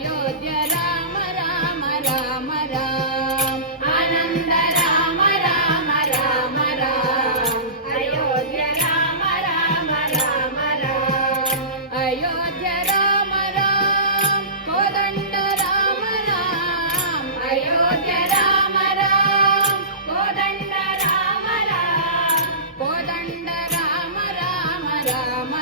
Ayodhya Rama Rama Rama Rama Ananda Rama Rama Rama Rama Ayodhya Rama Rama Rama Rama Ayodhya Rama Rama Kodanda Rama Rama Ayodhya Rama Rama Kodanda Rama Rama Kodanda Rama Rama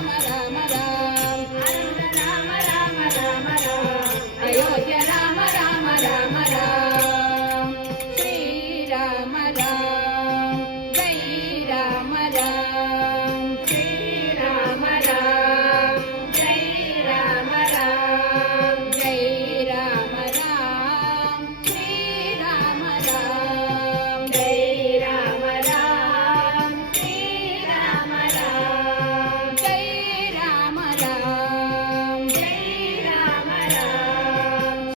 Rama Rama Rama.